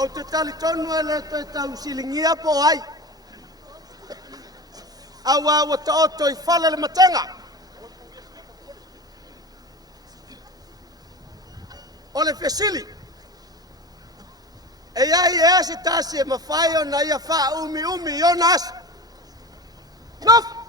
o te tali tonu e le te tau silingia po ai. Awa awa ta oto I whale le matenga. O le fesili. E ai e ase tasi e mawhai o na ia wha umi umi o nas. Nof!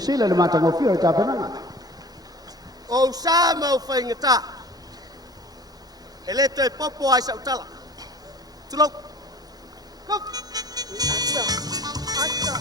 Sila le matango fio ta penanga. O sa mau whaingata. E le te popo ai sa utala. Tulok. Kop. Ata. Ata.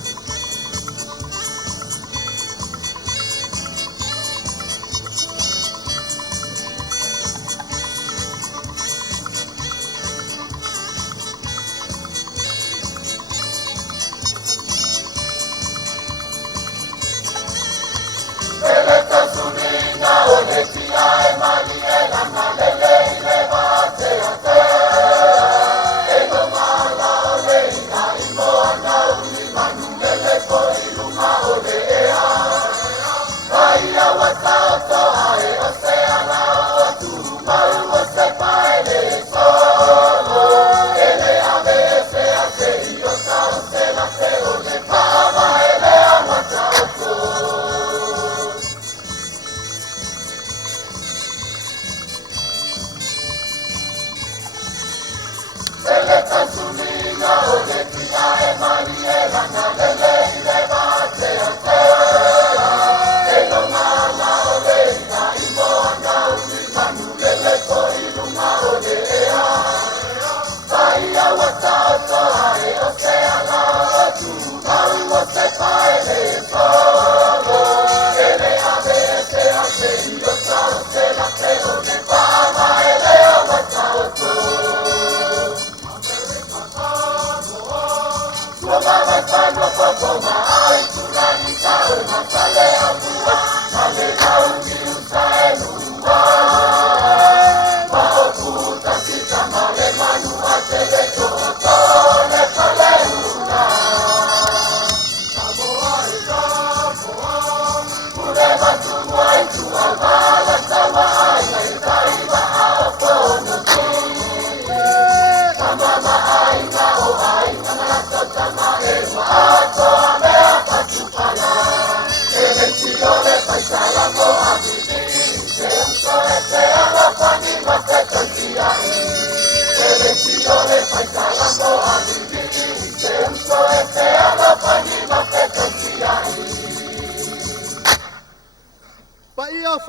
Manu lele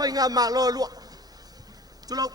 Phải ngà mà lo lụa chú lâu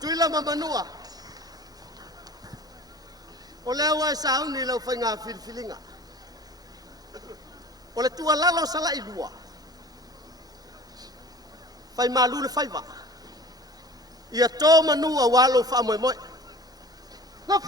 Tuila mamanua ole wa saun ni lo fai ngā filfilinga ole tua lalo sala i lua fai malu le fai va ia tō manua walo wha moe moe no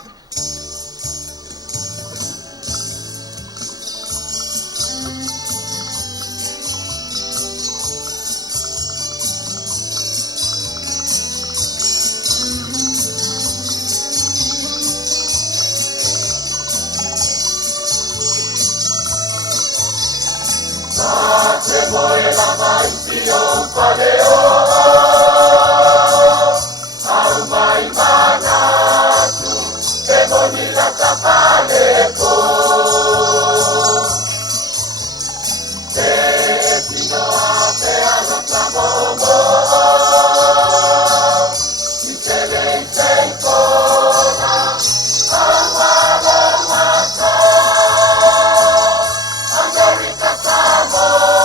America, Samoa,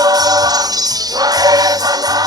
wherever la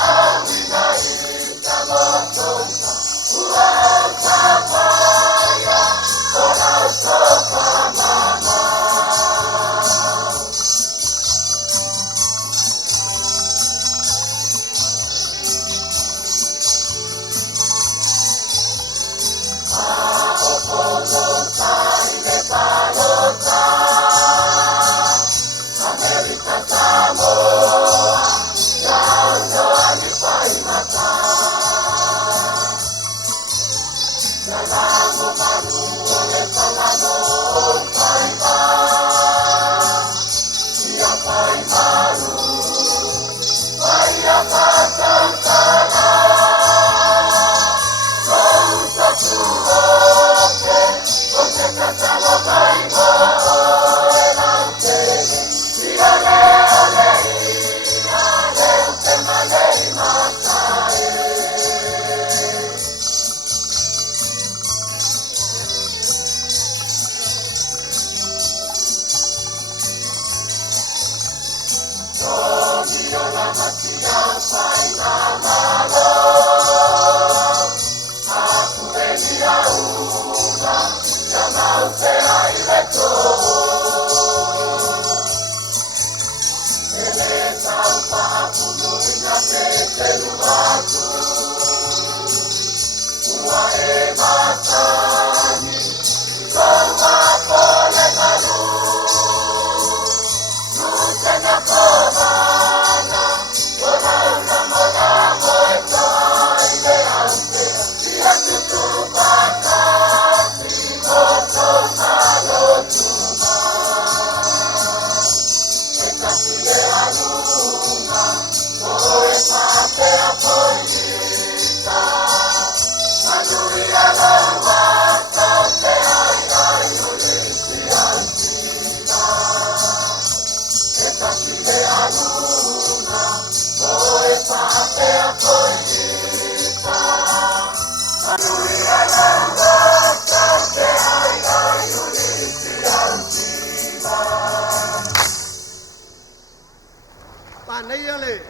Panai ale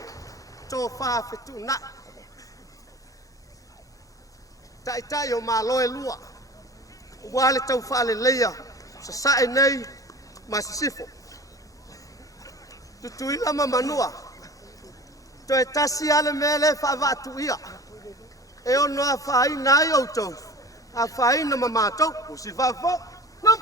cofa fetuna tai o maloe lua wale tau fale leia sa sae nei masifo tutui lama manua to e tasi ale mele fa vatu ia e ono a fai nai o tau a fai na mamatou o si vavo no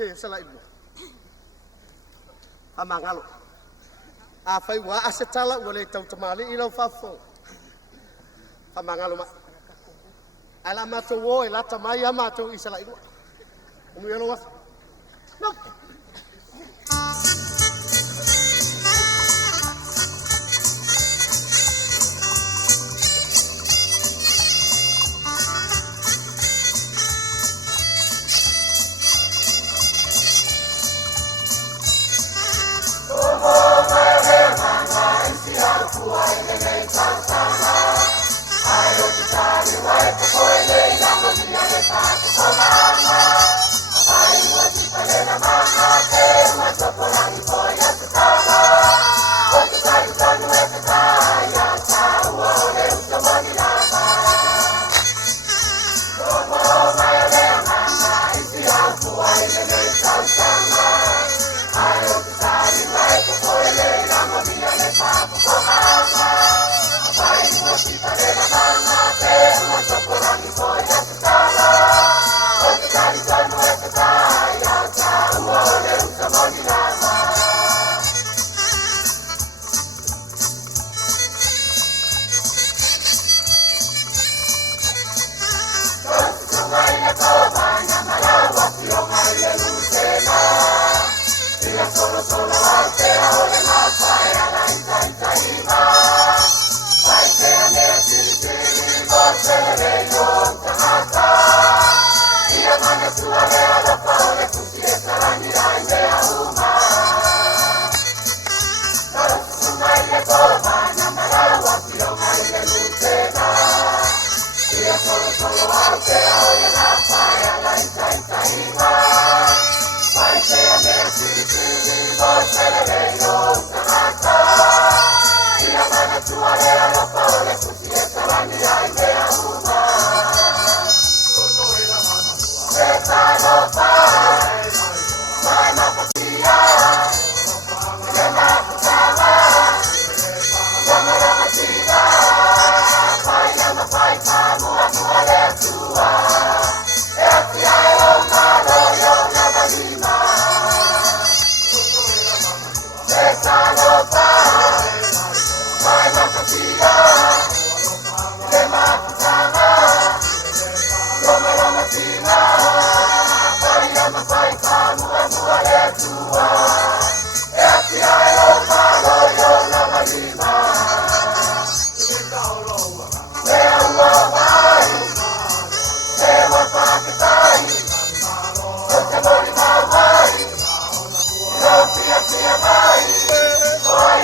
se salai mo amangalo a fai wa asetala wale tau tamali ilo fafo amangalo ma ala mato wo ila tamai amato isalai mo umuyelo was no Oye,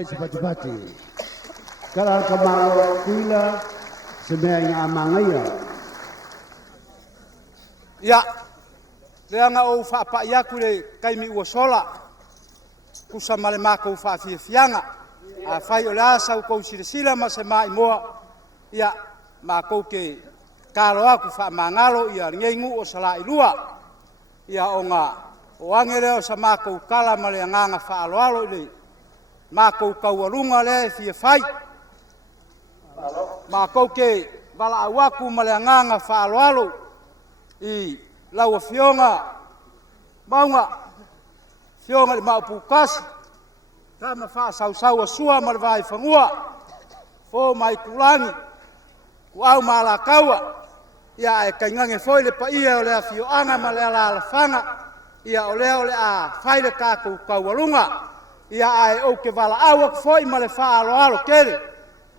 mai sepati-pati. Kalau kemalo kuila sebenarnya amangaya. Ya, leanga o fa pa ya kule kai mi o sola. Kusa male mako fa fianga. A fai o la sa ko sila ma se mai moa. Ya, mako ke kalo aku fa mangalo ia ngengu o sala ilua. Ya onga o angere o sa mako kala male nganga fa alo ile. Mako kawarunga le fi fai. Mako ke bala awaku male nganga fa alo. I lawa fionga maunga fionga le maupukas kama fa sau sua mal vai fangua fo mai kulangi ku au mala kawa ia e kaingange foi le paia o le afio anga male ala fanga ia ole a faile ka ku kawalunga ia ai o ke vala awa foi male fa alo kele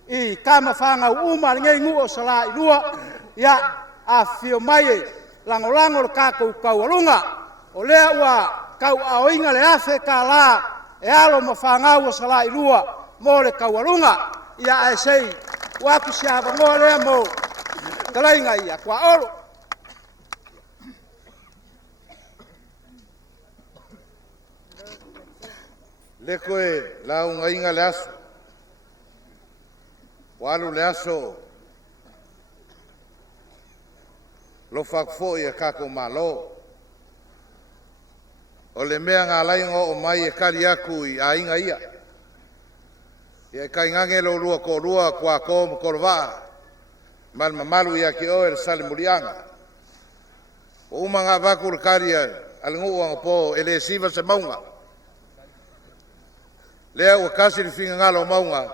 I kama fanga uma ngai ngu o sala ilua ia a fio mai lango kako kawalunga o lea ua kau aoinga le afe ka la e alo mawhanga ua sala ilua mo le kawalunga ia e sei waku siapa mo lea mo kalainga ia kwa olo le koe la unga inga le aso walu le aso lo fakfo ia kako malo o le mea ngā laingo o mai e kari aku I a inga ia ia kai ngange lo rua ko rua kua ko mo korwa mal mamalu ia ki o e sale murianga o uma ngā vaku kari al ngu ang po ele siva se maunga lea ua kasi finga ngalo maunga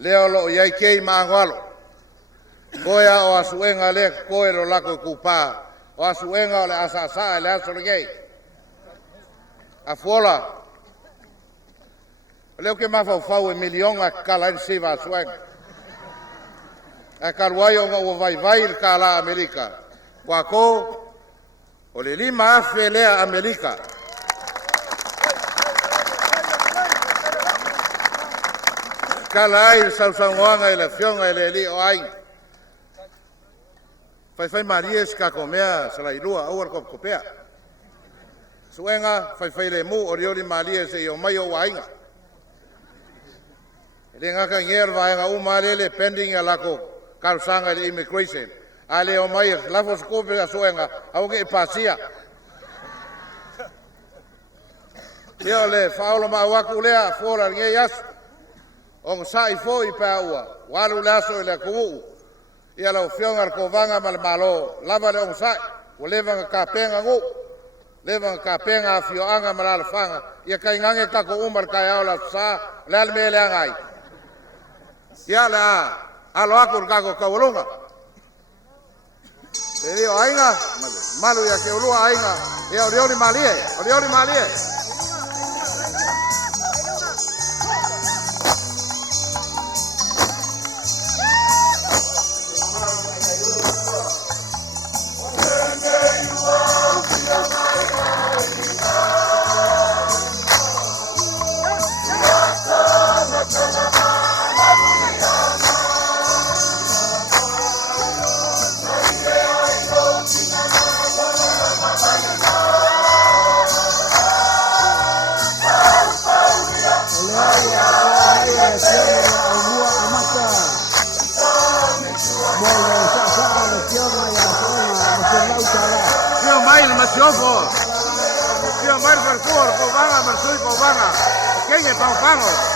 lea lo iai kei maangwalo koea o asuenga le koe lo lako kupa o asuenga o le asa le aso le gei a fuola leo ke mafau e milionga kala i siva asuenga a karuai o ngā vai il kala Amerika kwa ko o le lima afe lea Amerika kala ai sausangoanga i le fionga i le li o ai fai Maria ska komea sala ilua awar ko kopea suenga fai le mu orioli Maria se yo mai o wainga le ngaka nger vainga u malele pending ala ko kalsanga le immigration ale o mai lafos ko be suenga au ke pasia yo le faulo ma waku lea fora nge yas on sai foi pa ua walu laso le ku ia lau fionga ko vanga mal malo lava le onsai o leva ka penga ngu leva ka penga fio anga mal fanga ia kai ngange ka ko umar kai ala sa le mele ngai ia la alo aku ka ko kawalunga le dio ainga malu ia ke ulua ainga ia oriori malie Io mai per cuore, con vanga, per sui, con vanga, che è pango.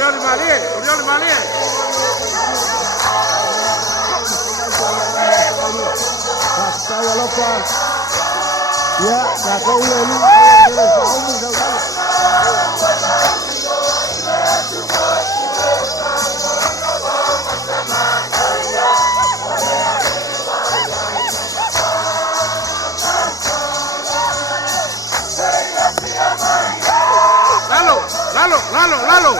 Uriol Malie. Saya lupa. Ya, kau ini Lalo.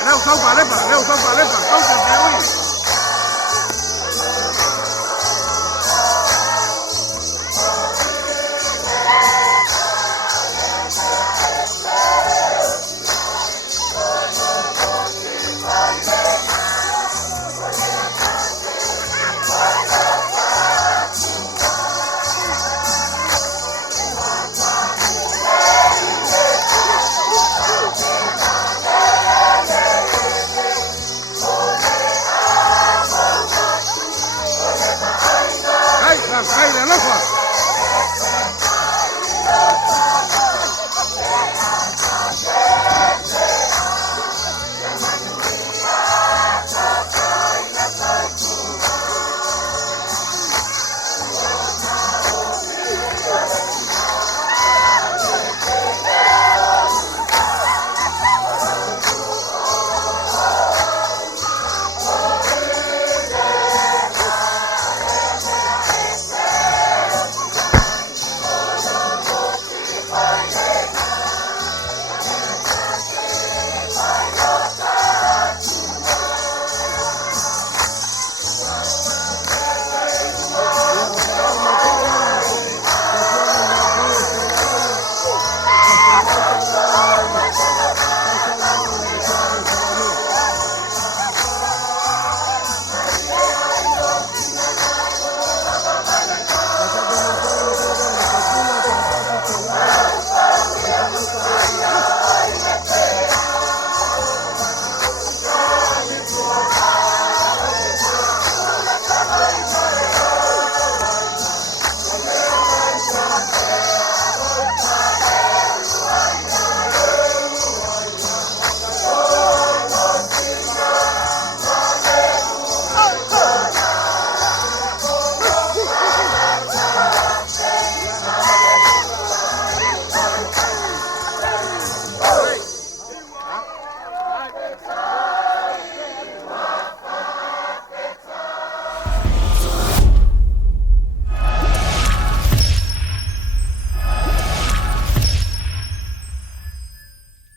Leo, sâu vào lên bà, không cần kéo đi.